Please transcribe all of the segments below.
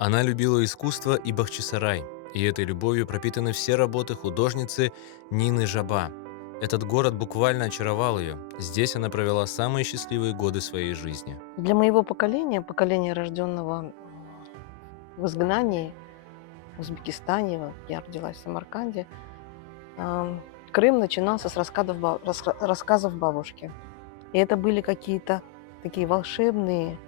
Она любила искусство и Бахчисарай, и этой любовью пропитаны все работы художницы Нины Жаба. Этот город буквально очаровал ее. Здесь она провела самые счастливые годы своей жизни. Для моего поколения, поколения, рожденного в изгнании, в Узбекистане, я родилась в Самарканде, ам, Крым начинался с рассказов бабушки. И это были какие-то такие волшебные,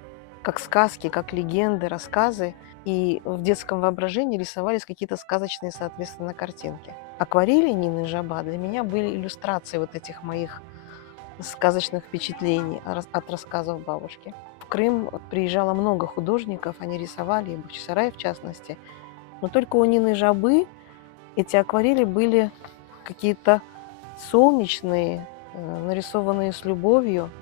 как сказки, как легенды, рассказы. И в детском воображении рисовались какие-то сказочные, соответственно, картинки. Акварели Нины Жаба для меня были иллюстрацией вот этих моих сказочных впечатлений от рассказов бабушки. В Крым приезжало много художников, они рисовали, и Бахчисарай в частности. Но только у Нины Жабы эти акварели были какие-то солнечные, нарисованные с любовью.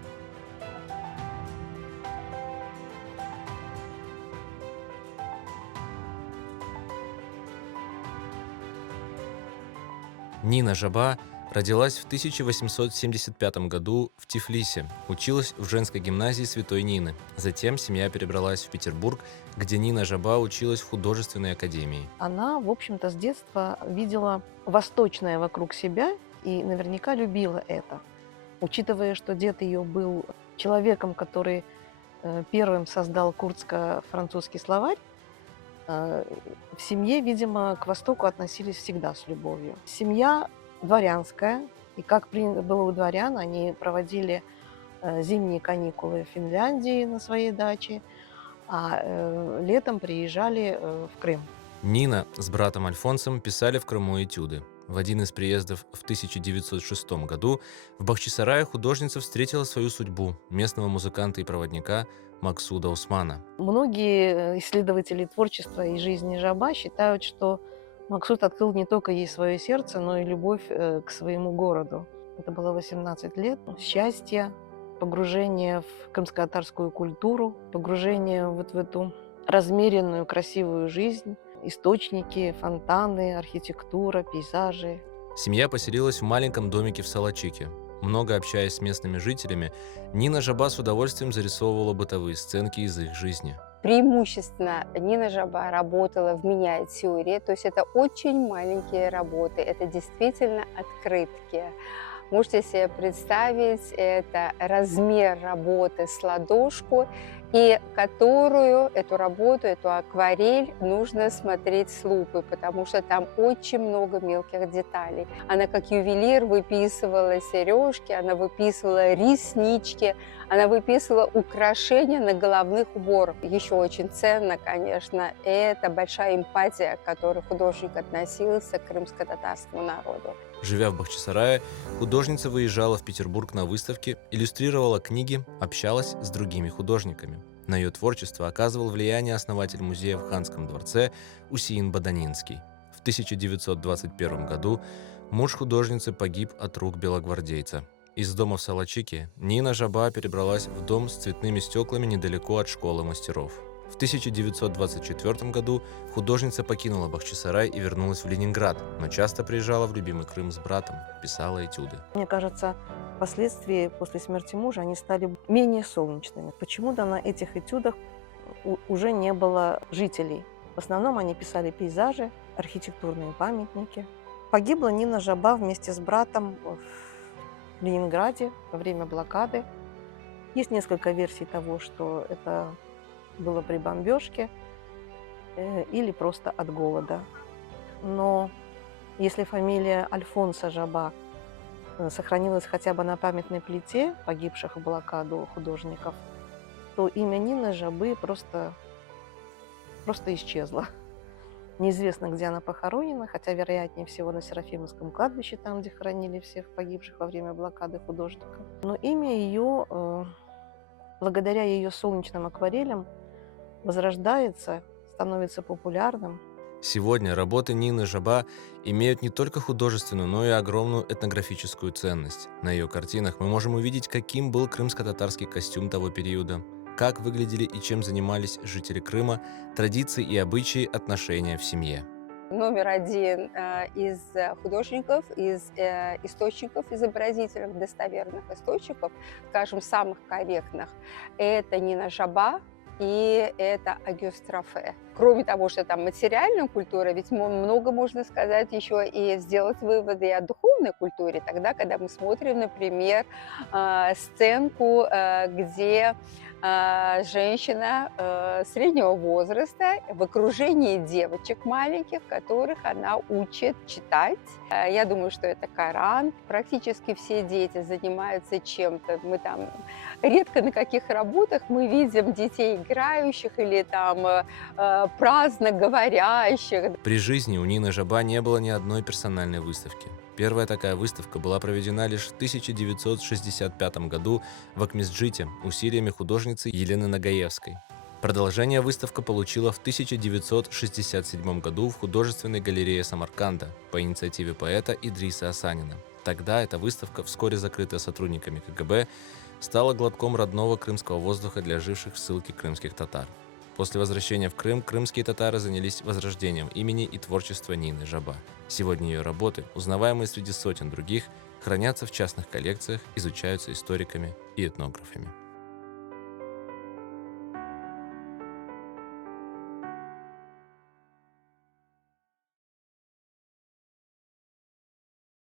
Нина Жаба родилась в 1875 году в Тифлисе, училась в женской гимназии Святой Нины. Затем семья перебралась в Петербург, где Нина Жаба училась в художественной академии. Она, в общем-то, с детства видела восточное вокруг себя и наверняка любила это. Учитывая, что дед ее был человеком, который первым создал курдско-французский словарь, в семье, видимо, к Востоку относились всегда с любовью. Семья дворянская, и как принято было у дворян, они проводили зимние каникулы в Финляндии на своей даче, а летом приезжали в Крым. Нина с братом Альфонсом писали в Крыму этюды. В один из приездов в 1906 году в Бахчисарае художница встретила свою судьбу – местного музыканта и проводника Максуда Усмана. Многие исследователи творчества и жизни Жаба считают, что Максут открыл не только ей свое сердце, но и любовь к своему городу. Это было 18 лет. Счастье, погружение в крымско-татарскую культуру, погружение вот в эту размеренную, красивую жизнь, источники, фонтаны, архитектура, пейзажи. Семья поселилась в маленьком домике в Салачике. Много общаясь с местными жителями, Нина Жаба с удовольствием зарисовывала бытовые сценки из их жизни. Преимущественно Нина Жаба работала в миниатюре, то есть это очень маленькие работы, это действительно открытки. Можете себе представить, это размер работы с ладошку, и которую, эту работу, эту акварель нужно смотреть с лупой, потому что там очень много мелких деталей. Она как ювелир выписывала сережки, она выписывала реснички, она выписывала украшения на головных уборах. Еще очень ценно, конечно, это большая эмпатия, к которой художник относился к крымско-татарскому народу. Живя в Бахчисарае, художница выезжала в Петербург на выставки, иллюстрировала книги, общалась с другими художниками. На ее творчество оказывал влияние основатель музея в Ханском дворце Усеин Баданинский. В 1921 году муж художницы погиб от рук белогвардейца. Из дома в Салачике Нина Жаба перебралась в дом с цветными стеклами недалеко от школы мастеров. В 1924 году художница покинула Бахчисарай и вернулась в Ленинград, но часто приезжала в любимый Крым с братом, писала этюды. Мне кажется, впоследствии, после смерти мужа, они стали менее солнечными. Почему-то на этих этюдах уже не было жителей. В основном они писали пейзажи, архитектурные памятники. Погибла Нина Жаба вместе с братом в Ленинграде во время блокады. Есть несколько версий того, что это было при бомбежке или просто от голода. Но если фамилия Альфонса Жаба сохранилась хотя бы на памятной плите погибших в блокаду художников, то имя Нины Жабы просто исчезло. Неизвестно, где она похоронена, хотя, вероятнее всего, на Серафимовском кладбище, там, где хоронили всех погибших во время блокады художников. Но имя ее, благодаря ее солнечным акварелям, возрождается, становится популярным. Сегодня работы Нины Жаба имеют не только художественную, но и огромную этнографическую ценность. На ее картинах мы можем увидеть, каким был крымско-татарский костюм того периода, как выглядели и чем занимались жители Крыма, традиции и обычаи отношения в семье. Номер один из художников, из источников изобразительных, достоверных источников, скажем, самых корректных, это Нина Жаба и это Огюст Рафе. кроме того, что там материальная культура, ведь много можно сказать еще и сделать выводы и о духовной культуре. Тогда, когда мы смотрим, например, сценку, где женщина среднего возраста в окружении девочек маленьких, которых она учит читать. Я думаю, что это Коран. Практически все дети занимаются чем-то. Мы там редко на каких работах мы видим детей играющих или там праздно говорящих. При жизни у Нины Жаба не было ни одной персональной выставки. Первая такая выставка была проведена лишь в 1965 году в Акмесджите усилиями художницы Елены Нагаевской. Продолжение выставка получила в 1967 году в художественной галерее Самарканда по инициативе поэта Идриса Асанина. Тогда эта выставка, вскоре закрытая сотрудниками КГБ, стала глотком родного крымского воздуха для живших в ссылке крымских татар. После возвращения в Крым крымские татары занялись возрождением имени и творчества Нины Жаба. Сегодня ее работы, узнаваемые среди сотен других, хранятся в частных коллекциях, изучаются историками и этнографами.